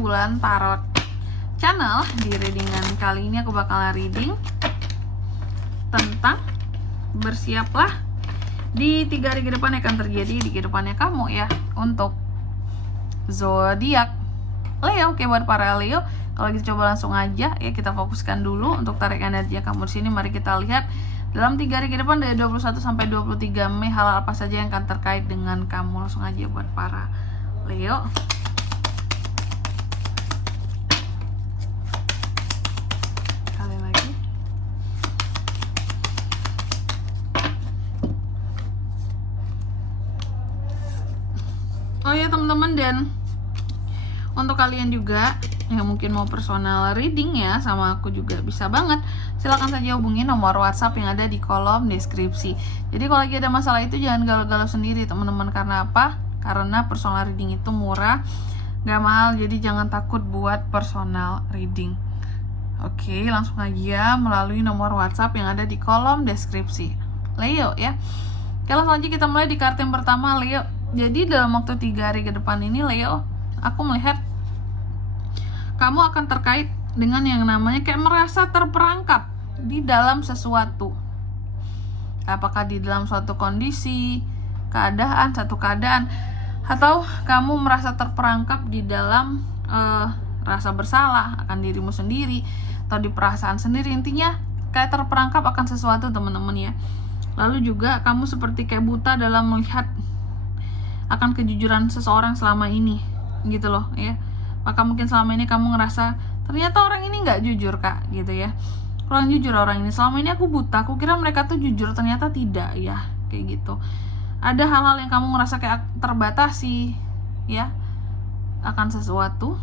Bulan Tarot Channel. Di readingan kali ini aku bakalan reading tentang bersiaplah di 3 hari ke depan akan terjadi di kehidupannya kamu ya, untuk zodiak Leo. Oke, buat para Leo, kalau gitu coba langsung aja ya, kita fokuskan dulu untuk tarik energi kamu di sini. Mari kita lihat dalam 3 hari ke depan dari 21 sampai 23 Mei hal apa saja yang akan terkait dengan kamu. Langsung aja buat para Leo. Kali lagi. Oh ya teman-teman, dan untuk kalian juga yang mungkin mau personal reading ya sama aku juga bisa banget. Silahkan saja hubungi nomor WhatsApp yang ada di kolom deskripsi. Jadi kalau lagi ada masalah itu jangan galau-galau sendiri teman-teman. Karena apa? Karena personal reading itu murah, gak mahal. Jadi jangan takut buat personal reading. Oke, langsung aja melalui nomor WhatsApp yang ada di kolom deskripsi Leo ya. Oke, langsung aja kita mulai di kartu yang pertama Leo. Jadi dalam waktu 3 hari ke depan ini Leo, aku melihat kamu akan terkait dengan yang namanya kayak merasa terperangkap di dalam sesuatu. Apakah di dalam suatu kondisi, satu keadaan, atau kamu merasa terperangkap di dalam rasa bersalah akan dirimu sendiri atau di perasaan sendiri. Intinya kayak terperangkap akan sesuatu teman-teman ya. Lalu juga kamu seperti kayak buta dalam melihat akan kejujuran seseorang selama ini gitu loh ya. Maka mungkin selama ini kamu ngerasa ternyata orang ini nggak jujur kak gitu ya, kurang jujur orang ini, selama ini aku buta, aku kira mereka tuh jujur, ternyata tidak ya, kayak gitu. Ada hal-hal yang kamu ngerasa kayak terbatasi ya akan sesuatu.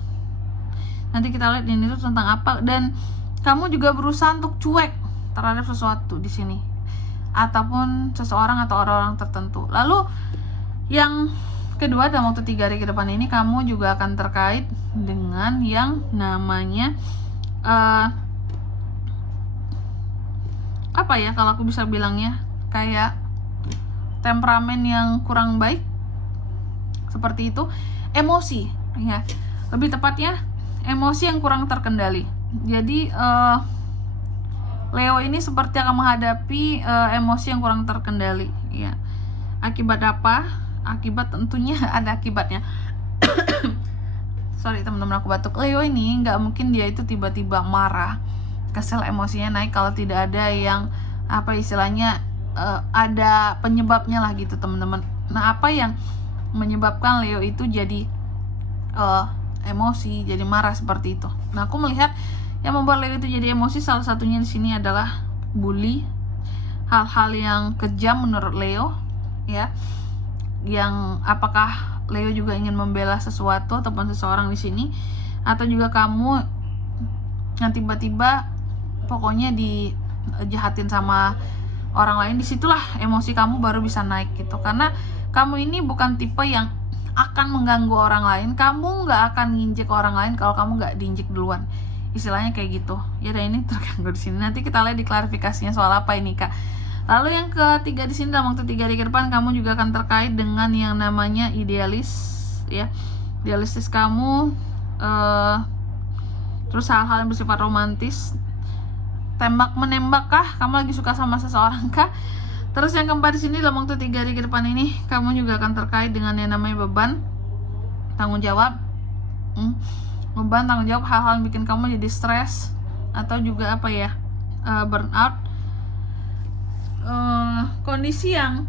Nanti kita lihat ini tuh tentang apa. Dan kamu juga berusaha untuk cuek terhadap sesuatu di sini ataupun seseorang atau orang-orang tertentu. Lalu yang kedua, dalam waktu 3 hari ke depan ini kamu juga akan terkait dengan yang namanya apa ya, kalau aku bisa bilangnya kayak temperamen yang kurang baik, seperti itu. Emosi ya, lebih tepatnya emosi yang kurang terkendali. Jadi Leo ini seperti akan menghadapi emosi yang kurang terkendali ya. Akibat apa? Akibat tentunya ada akibatnya. Sorry teman-teman, aku batuk. Leo ini nggak mungkin dia itu tiba-tiba marah, kesel, emosinya naik kalau tidak ada yang apa istilahnya ada penyebabnya lah gitu teman-teman. Nah, apa yang menyebabkan Leo itu jadi emosi, jadi marah seperti itu? Nah, aku melihat yang membuat Leo itu jadi emosi salah satunya di sini adalah bully, hal-hal yang kejam menurut Leo ya. Yang apakah Leo juga ingin membela sesuatu ataupun seseorang di sini, atau juga kamu yang tiba-tiba pokoknya dijahatin sama orang lain, disitulah emosi kamu baru bisa naik gitu. Karena kamu ini bukan tipe yang akan mengganggu orang lain, kamu nggak akan nginjek orang lain kalau kamu nggak diinjek duluan, istilahnya kayak gitu ya. Dan ini terganggu di sini. Nanti kita lihat di klarifikasinya soal apa ini kak. Lalu yang ketiga di sini, dalam waktu 3 hari ke depan kamu juga akan terkait dengan yang namanya idealis ya. Idealistis kamu, terus hal-hal yang bersifat romantis, tembak menembak kah, kamu lagi suka sama seseorang kah. Terus yang keempat di sini, dalam waktu 3 hari ke depan ini kamu juga akan terkait dengan yang namanya beban, tanggung jawab, beban tanggung jawab, hal-hal yang bikin kamu jadi stres atau juga apa ya, burnout. Kondisi yang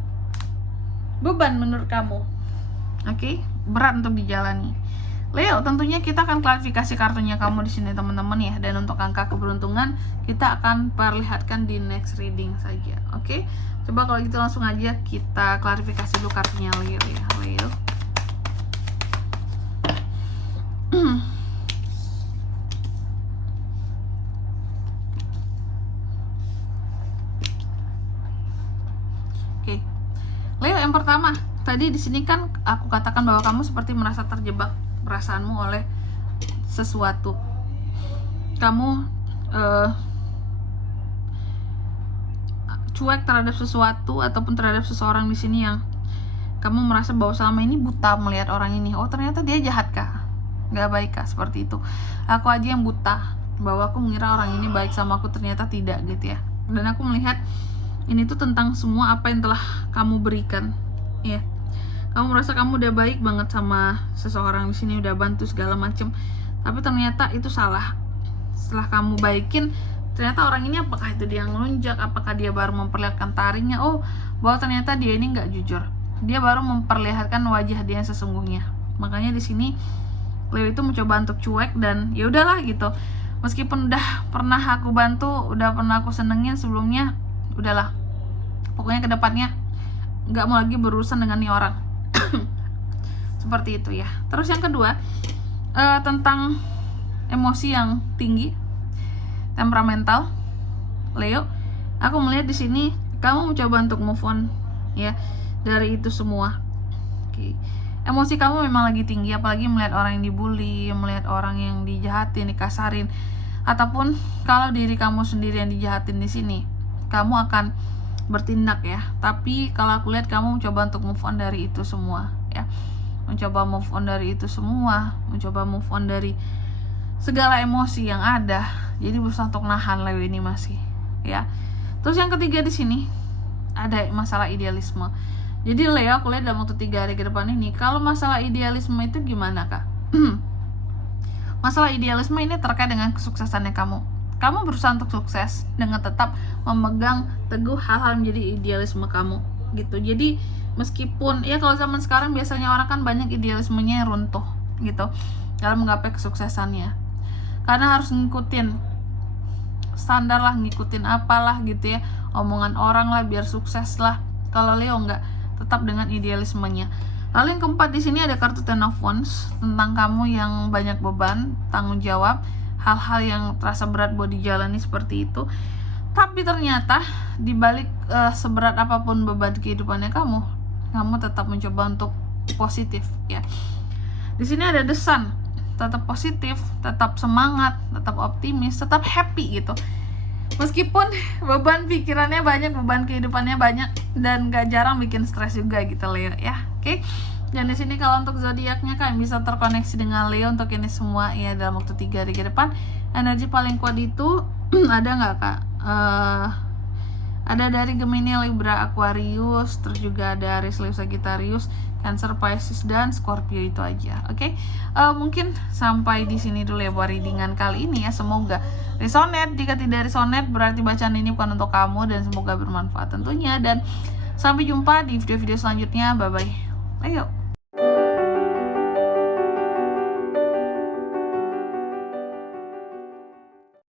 beban menurut kamu, oke, berat untuk dijalani. Leo, tentunya kita akan klarifikasi kartunya kamu di sini teman-teman ya. Dan untuk angka keberuntungan kita akan perlihatkan di next reading saja. Oke, coba kalau gitu langsung aja kita klarifikasi dulu kartunya Leo ya. Leo. Leo, yang pertama, tadi di sini kan aku katakan bahwa kamu seperti merasa terjebak perasaanmu oleh sesuatu. Kamu cuek terhadap sesuatu ataupun terhadap seseorang di sini yang kamu merasa bahwa selama ini buta melihat orang ini. Oh, ternyata dia jahat kak. nggak baik Kak, seperti itu. Aku aja yang buta bahwa aku mengira orang ini baik sama aku, ternyata tidak gitu ya. Dan aku melihat ini tuh tentang semua apa yang telah kamu berikan ya. Kamu merasa kamu udah baik banget sama seseorang di sini, udah bantu segala macem, tapi ternyata itu salah. Setelah kamu baikin, ternyata orang ini apakah itu dia ngelunjak, apakah dia baru memperlihatkan taringnya, oh bahwa ternyata dia ini nggak jujur, dia baru memperlihatkan wajah dia yang sesungguhnya. Makanya di sini Leo itu mencoba untuk cuek dan ya udahlah gitu. Meskipun udah pernah aku bantu, udah pernah aku senengin sebelumnya, udahlah. Pokoknya kedepannya nggak mau lagi berurusan dengan nih orang. Seperti itu ya. Terus yang kedua, tentang emosi yang tinggi, temperamental, Leo. Aku melihat di sini kamu mencoba untuk move on ya dari itu semua. Oke. Emosi kamu memang lagi tinggi, apalagi melihat orang yang dibully, melihat orang yang dijahatin, dikasarin, ataupun kalau diri kamu sendiri yang dijahatin di sini, kamu akan bertindak ya. Tapi kalau aku lihat kamu mencoba untuk move on dari itu semua ya, mencoba move on dari itu semua, mencoba move on dari segala emosi yang ada. Jadi berusaha untuk nahan Leo ini masih ya. Terus yang ketiga di sini ada masalah idealisme. Jadi Leo, aku lihat dalam waktu 3 hari ke depan ini, kalau masalah idealisme itu gimana Kak? Masalah idealisme ini terkait dengan kesuksesannya kamu. Kamu berusaha untuk sukses dengan tetap memegang teguh hal-hal yang menjadi idealisme kamu gitu. Jadi meskipun ya kalau zaman sekarang biasanya orang kan banyak idealismenya yang runtuh gitu dalam menggapai kesuksesannya, karena harus ngikutin standar lah, ngikutin apalah gitu ya, omongan orang lah biar sukses lah. Kalau Leo enggak, tetap dengan idealismenya. Lalu yang keempat di sini ada kartu Ten of Wands, tentang kamu yang banyak beban, tanggung jawab, hal-hal yang terasa berat buat dijalani seperti itu. Tapi ternyata dibalik seberat apapun beban kehidupannya kamu tetap mencoba untuk positif ya. Di sini ada The Sun, tetap positif, tetap semangat, tetap optimis, tetap happy gitu. Meskipun beban pikirannya banyak, beban kehidupannya banyak, dan gak jarang bikin stres juga gitu Leo ya. Oke. Dan di sini kalau untuk zodiaknya kalian bisa terkoneksi dengan Leo untuk ini semua ya dalam waktu 3 hari ke depan. Energi paling kuat itu ada nggak Kak? Ada dari Gemini, Libra, Aquarius, terus juga ada Aries, Leo, Sagittarius, Cancer, Pisces, dan Scorpio. Itu aja, oke? Mungkin sampai di sini dulu ya buat readingan kali ini ya. Semoga resonate. Jika tidak resonate, berarti bacaan ini bukan untuk kamu, dan semoga bermanfaat tentunya. Dan sampai jumpa di video-video selanjutnya. Bye bye. Ayo.